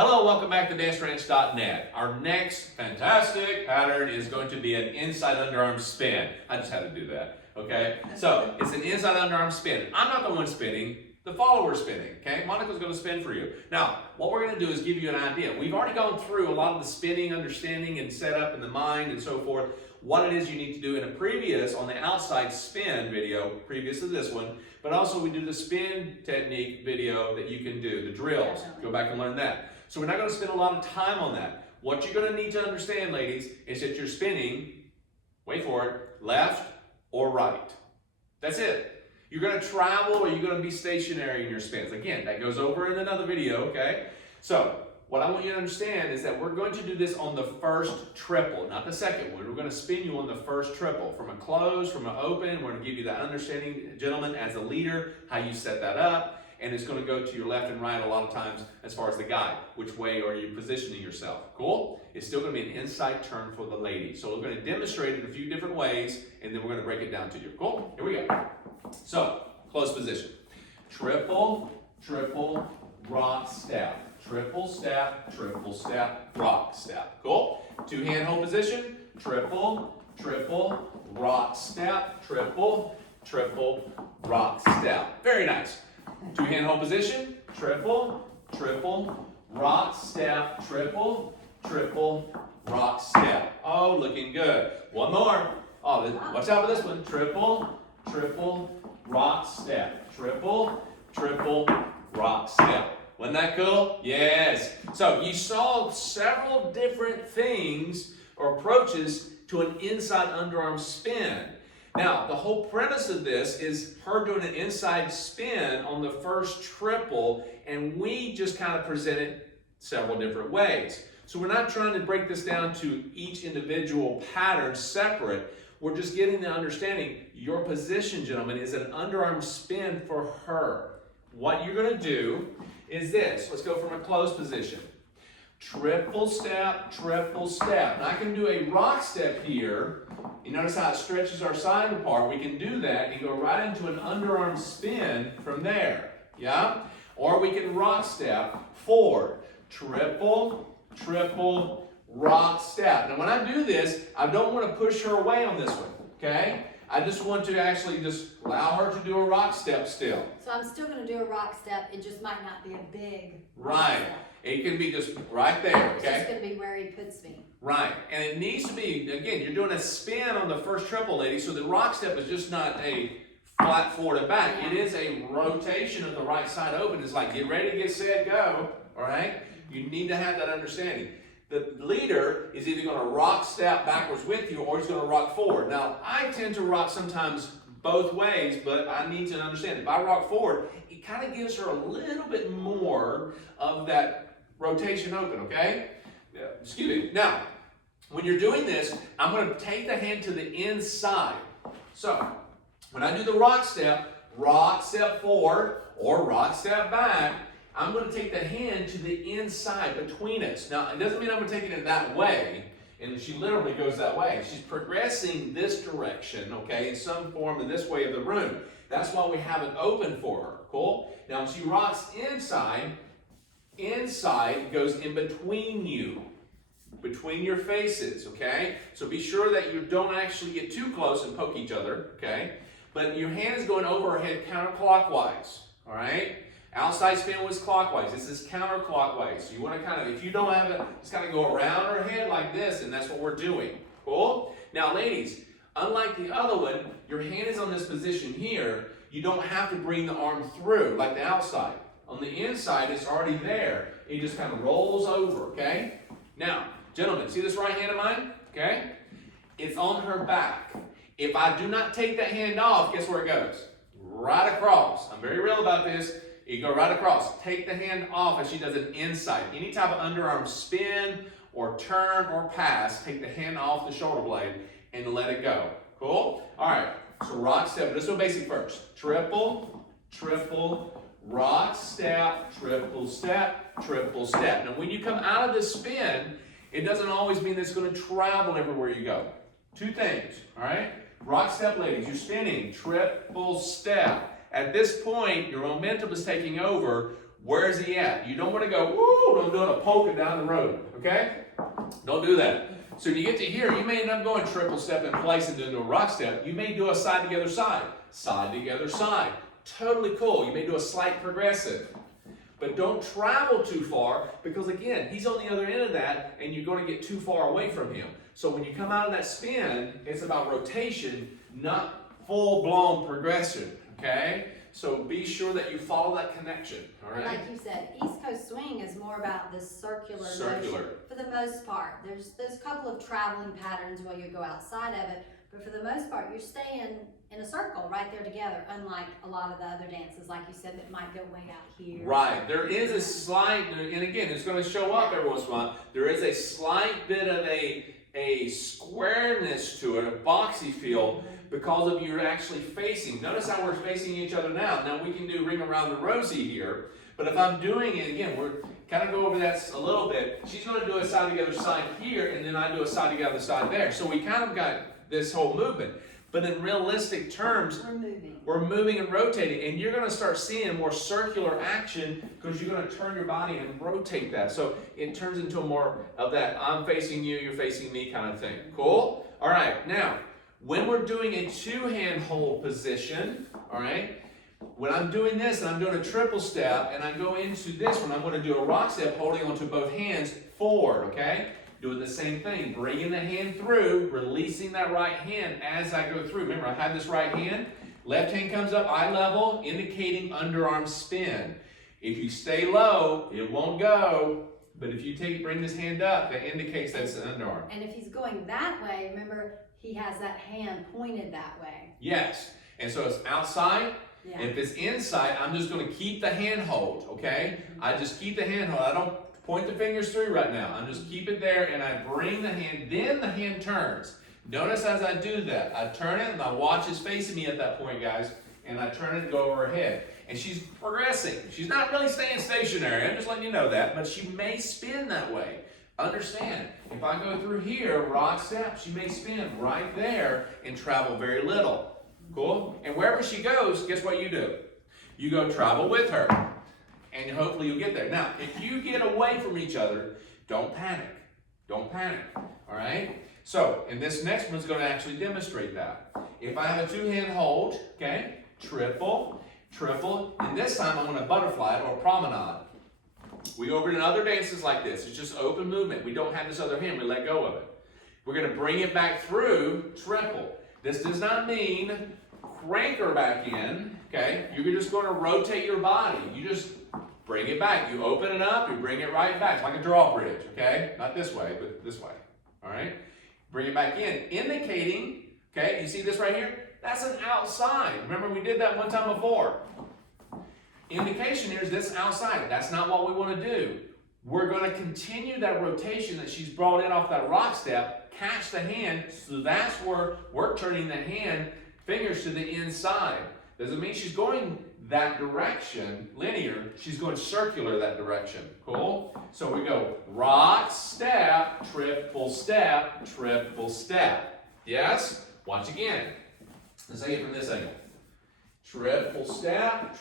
Hello, welcome back to danceranch.net. Our next fantastic pattern is going to be an inside underarm spin. I just had to do that, okay? So it's an inside underarm spin. I'm not the one spinning, the follower's spinning, okay? Monica's going to spin for you. Now, what we're going to do is give you an idea. We've already gone through a lot of the spinning, understanding, and setup in the mind and so forth, what it is you need to do in a previous, on the outside spin video, previous to this one, but also we do the spin technique video that you can do, the drills. Go back and learn that. So we're not going to spend a lot of time on that. What you're going to need to understand, ladies, is that you're spinning, wait for it, left or right. That's it. You're going to travel or you're going to be stationary in your spins. Again, that goes over in another video, okay? So what I want you to understand is that we're going to do this on the first triple, not the second one. We're going to spin you on the first triple. From a close, from an open, we're going to give you that understanding, gentlemen, as a leader, how you set that up. And it's going to go to your left and right a lot of times as far as the guide. Which way are you positioning yourself? Cool? It's still going to be an inside turn for the lady. So we're going to demonstrate it a few different ways, and then we're going to break it down to you. Cool? Here we go. So, close position. Triple, triple, rock, step. Triple, step, rock, step. Cool? Two-hand hold position. Triple, triple, rock, step. Triple, triple, rock, step. Very nice. Two-hand hold position, triple, triple, rock, step, triple, triple, rock, step. Oh, looking good. One more. Oh, watch out for this one. Triple, triple, rock, step. Triple, triple, rock, step. Wasn't that cool? Yes. So you saw several different things or approaches to an inside underarm spin. Now, the whole premise of this is her doing an inside spin on the first triple, and we just kind of present it several different ways. So we're not trying to break this down to each individual pattern separate. We're just getting the understanding. Your position, gentlemen, is an underarm spin for her. What you're going to do is this. Let's go from a closed position. Triple step, triple step. And I can do a rock step here. You notice how it stretches our side apart. We can do that and go right into an underarm spin from there. Yeah? Or we can rock step forward. Triple, triple, rock step. Now when I do this, I don't want to push her away on this one. Okay? I just want to actually just allow her to do a rock step still. So I'm still going to do a rock step. It just might not be a big right. Step. It can be just right there, okay? It's just going to be where he puts me. Right. And it needs to be, again, you're doing a spin on the first triple, lady, so the rock step is just not a flat forward and back. It is a rotation of the right side open. It's like, get ready, get set, go. All right? You need to have that understanding. The leader is either going to rock step backwards with you or he's going to rock forward. Now, I tend to rock sometimes both ways, but I need to understand. If I rock forward, it kind of gives her a little bit more of that rotation open, okay? Yeah. Excuse me. Now, when you're doing this, I'm going to take the hand to the inside. So, when I do the rock step forward or rock step back, I'm going to take the hand to the inside between us. Now, it doesn't mean I'm taking it that way, and she literally goes that way. She's progressing this direction, okay, in some form in this way of the room. That's why we have it open for her, cool? Now, when she rocks inside goes in between you, between your faces, okay? So be sure that you don't actually get too close and poke each other, okay? But your hand is going over her head counterclockwise, all right? Outside spin was clockwise. This is counterclockwise. So you want to kind of, if you don't have it, just kind of go around her head like this, and that's what we're doing. Cool? Now, ladies, unlike the other one, your hand is on this position here. You don't have to bring the arm through like the outside. On the inside, it's already there. It just kind of rolls over, okay? Now, gentlemen, see this right hand of mine? Okay? It's on her back. If I do not take that hand off, guess where it goes? Right across. I'm very real about this. You go right across. Take the hand off as she does an inside. Any type of underarm spin or turn or pass, take the hand off the shoulder blade and let it go. Cool? All right. So rock step. Let's do basic first. Triple, triple, rock step, triple step, triple step. Now when you come out of this spin, it doesn't always mean that it's going to travel everywhere you go. Two things. All right? Rock step, ladies. You're spinning. Triple step. At this point, your momentum is taking over. Where's he at? You don't want to go, woo, I'm doing a polka down the road, okay? Don't do that. So when you get to here, you may end up going triple step in place and then do a rock step. You may do a side together side, side together side. Totally cool. You may do a slight progressive. But don't travel too far because, again, he's on the other end of that and you're going to get too far away from him. So when you come out of that spin, it's about rotation, not full-blown progression, okay? So be sure that you follow that connection, all right? Like you said, East Coast swing is more about this circular motion for the most part. There's a couple of traveling patterns where you go outside of it, but for the most part, you're staying in a circle right there together, unlike a lot of the other dances, like you said, that might go way out here. Right. There is a slight, and again, it's going to show up every once in a while, there is a slight bit of a squareness to it, a boxy feel, because of you're actually facing. Notice how we're facing each other now. Now we can do ring around the rosy here, but if I'm doing it, again, we're kind of go over that a little bit. She's going to do a side together side here, and then I do a side together side there. So we kind of got this whole movement. But in realistic terms, we're moving and rotating, and you're going to start seeing more circular action because you're going to turn your body and rotate that. So it turns into a more of that I'm facing you, you're facing me kind of thing. Cool? All right. Now, when we're doing a two-hand hold position, all right, when I'm doing this and I'm doing a triple step and I go into this one, I'm going to do a rock step holding onto both hands forward, okay? Doing the same thing, bringing the hand through, releasing that right hand as I go through. Remember, I have this right hand, left hand comes up eye level, indicating underarm spin. If you stay low, it won't go, but if you bring this hand up, that indicates that's an underarm. And if he's going that way, remember, he has that hand pointed that way. Yes, and so it's outside. Yeah. If it's inside, I'm just going to keep the hand hold, okay? I just keep the hand hold. I don't point the fingers through right now. I just keep it there and I bring the hand, then the hand turns. Notice as I do that, I turn it and my watch is facing me at that point, guys, and I turn it and go over her head. And she's progressing. She's not really staying stationary. I'm just letting you know that, but she may spin that way. Understand, if I go through here, rock step, she may spin right there and travel very little. Cool? And wherever she goes, guess what you do? You go travel with her. And hopefully you'll get there. Now, if you get away from each other, don't panic. Don't panic. All right? So, and this next one's going to actually demonstrate that. If I have a two-hand hold, okay, triple, triple, and this time I'm going to butterfly it or promenade. We go over to other dances like this. It's just open movement. We don't have this other hand. We let go of it. We're going to bring it back through triple. This does not mean crank her back in, okay? You're just going to rotate your body. You just bring it back. You open it up, you bring it right back. It's like a drawbridge, okay? Not this way, but this way, all right? Bring it back in, indicating, okay, you see this right here? That's an outside. Remember we did that one time before. Indication here is this outside. That's not what we want to do. We're going to continue that rotation that she's brought in off that rock step, catch the hand, so that's where we're turning the hand, fingers to the inside. Doesn't mean she's going that direction, linear, she's going circular that direction. Cool? So we go rock, step, triple step, triple step. Yes? Watch again. Let's take it from this angle. Triple step,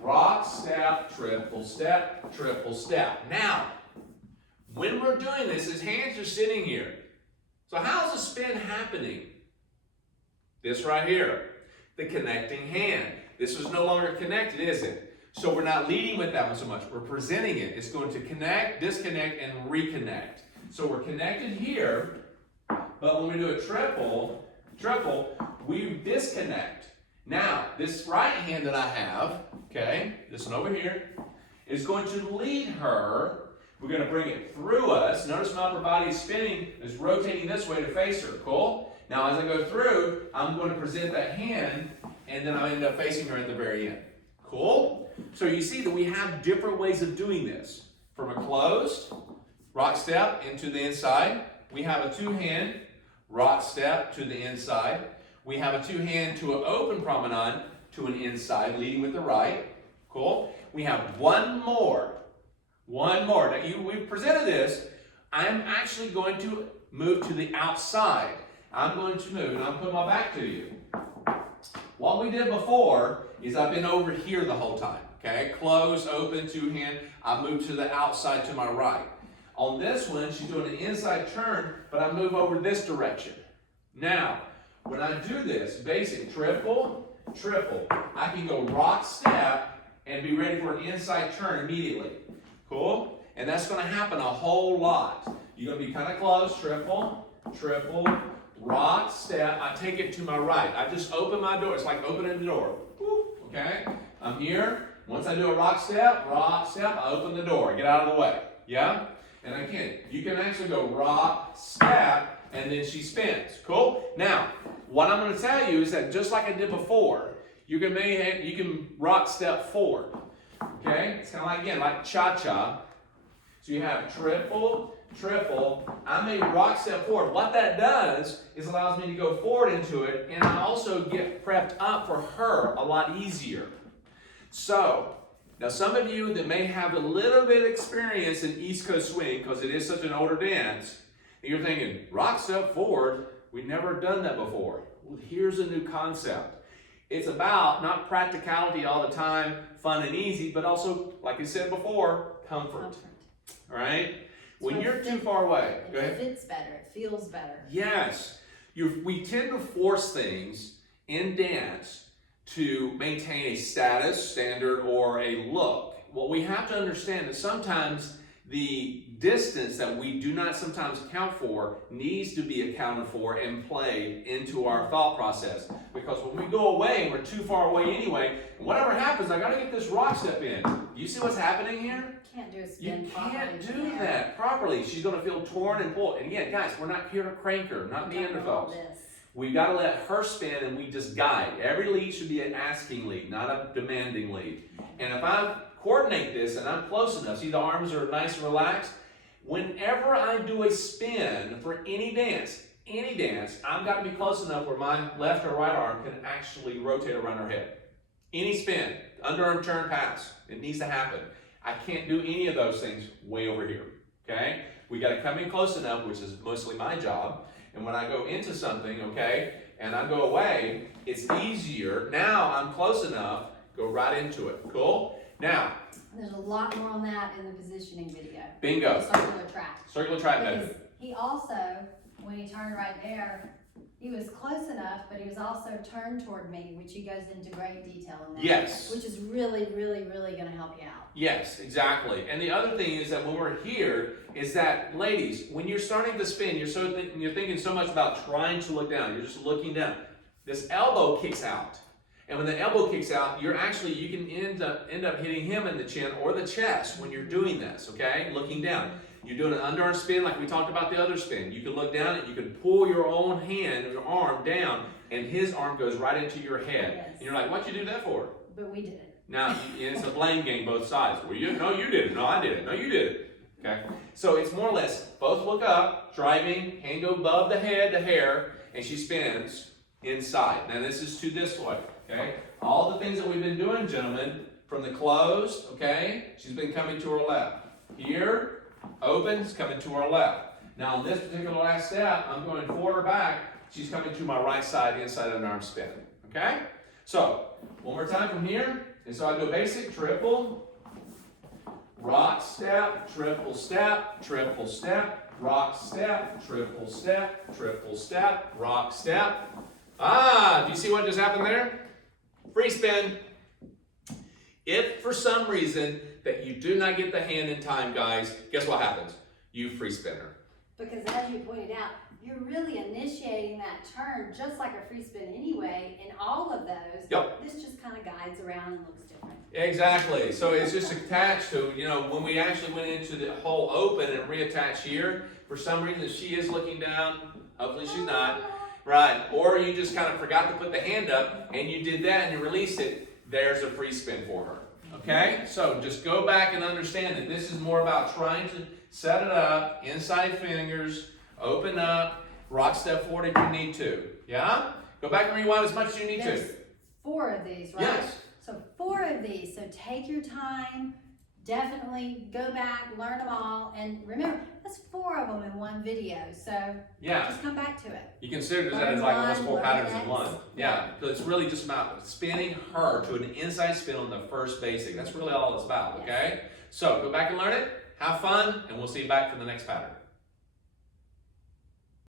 rock, step, triple step. Now, when we're doing this, his hands are sitting here. So how's the spin happening? This right here, the connecting hand. This is no longer connected, is it? So we're not leading with that one so much. We're presenting it. It's going to connect, disconnect, and reconnect. So we're connected here, but when we do a triple, we disconnect. Now, this right hand that I have, okay, this one over here, is going to lead her. We're going to bring it through us. Notice my upper body is spinning, it's rotating this way to face her. Cool? Now, as I go through, I'm going to present that hand, and then I end up facing her at the very end. Cool? So you see that we have different ways of doing this. From a closed rock step into the inside, we have a two-hand rock step to the inside. We have a two-hand to an open promenade to an inside, leading with the right. Cool? We have one more. Now, we've presented this. I'm actually going to move to the outside. I'm going to move, and I'll put my back to you. What we did before is I've been over here the whole time. okay? Close, open, two hand. I move to the outside to my right. On this one, she's doing an inside turn, but I move over this direction. Now, when I do this, basic triple, triple, I can go rock step and be ready for an inside turn immediately. Cool? And that's going to happen a whole lot. You're going to be kind of close, triple, triple, rock step. I take it to my right. I just open my door. It's like opening the door. Woo, okay? I'm here. Once I do a rock step, I open the door. Get out of the way. Yeah? And again, you can actually go rock, step, and then she spins. Cool? Now, what I'm going to tell you is that just like I did before, you can rock step forward. Okay? It's kind of like, again, like cha-cha. So you have triple, triple. I may rock step forward. What that does is allows me to go forward into it, and I also get prepped up for her a lot easier. So, now some of you that may have a little bit of experience in East Coast swing, because it is such an older dance, and you're thinking, rock step forward, we've never done that before. Well, here's a new concept. It's about not practicality all the time, fun and easy, but also, like I said before, comfort. All right? When you're too far away, go ahead. It fits better, it feels better. Yes. We tend to force things in dance to maintain a status, standard, or a look. What we have to understand is sometimes the distance that we do not sometimes account for needs to be accounted for and played into our thought process. Because when we go away and we're too far away anyway, and whatever happens, I got to get this rock step in. You see what's happening here? Can't do a spin You properly. can't do that properly. She's going to feel torn and pulled. And again, guys, we're not here to crank her, not Neanderthals. We got to let her spin and we just guide. Every lead should be an asking lead, not a demanding lead. And if I coordinate this and I'm close enough, see the arms are nice and relaxed, whenever I do a spin for any dance, I've got to be close enough where my left or right arm can actually rotate around her head. Any spin, underarm turn, pass, it needs to happen. I can't do any of those things way over here, okay? We got to come in close enough, which is mostly my job. And when I go into something, okay, and I go away, it's easier. Now I'm close enough, go right into it. Cool? Now, there's a lot more on that in the positioning video. Bingo. Circular track. Circular track Because method. he also, when he turned right there, he was close enough, but he was also turned toward me, which he goes into great detail in that. Yes. Which is really, really, really going to help you out. Yes, exactly. And the other thing is that when we're here, is that, ladies, when you're starting to spin, you're thinking so much about trying to look down. You're just looking down. This elbow kicks out. And when the elbow kicks out, you can end up hitting him in the chin or the chest when you're doing this, okay? Looking down. You're doing an underarm spin like we talked about the other spin. You can look down and you can pull your own hand, your arm down, and his arm goes right into your head. Yes. And you're like, what'd you do that for? But we did it. Now, it's a blame game both sides. Well, no, you did it. No, I did it. No, you did it. Okay? So it's more or less both look up, driving, hand go above the head, the hair, and she spins inside. Now, this is to this way. Okay? All the things that we've been doing, gentlemen, from the closed, okay? She's been coming to her left. Here, opens, coming to her left. Now, on this particular last step, I'm going forward or back. She's coming to my right side, inside underarm spin. Okay? So, one more time from here. And so I go basic, triple, rock step, triple step, triple step, rock step, triple step, triple step, rock step. Ah, do you see what just happened there? Free spin. If for some reason that you do not get the hand in time, guys, guess what happens? You free spin her. Because as you pointed out, you're really initiating that turn just like a free spin anyway, and all of those, Yep. This just kind of guides around and looks different. Exactly. So it's just attached to, when we actually went into the whole open and reattach here, for some reason she is looking down, hopefully she's not, right, or you just kind of forgot to put the hand up and you did that and you released it, there's a free spin for her. Okay? So just go back and understand that this is more about trying to set it up, inside fingers, open up, rock step forward if you need to. Yeah? Go back and rewind as much as you need There's to. 4 of these, right? Yes. So 4 of these. So take your time, definitely go back, learn them all, and remember, that's 4 of them in one video, so Yeah. just come back to it. You consider that Learn as like one, almost 4 learn patterns the in next. one. Yeah. So it's really just about spinning her to an inside spin on the first basic. That's really all it's about, okay? So go back and learn it, have fun, and we'll see you back for the next pattern.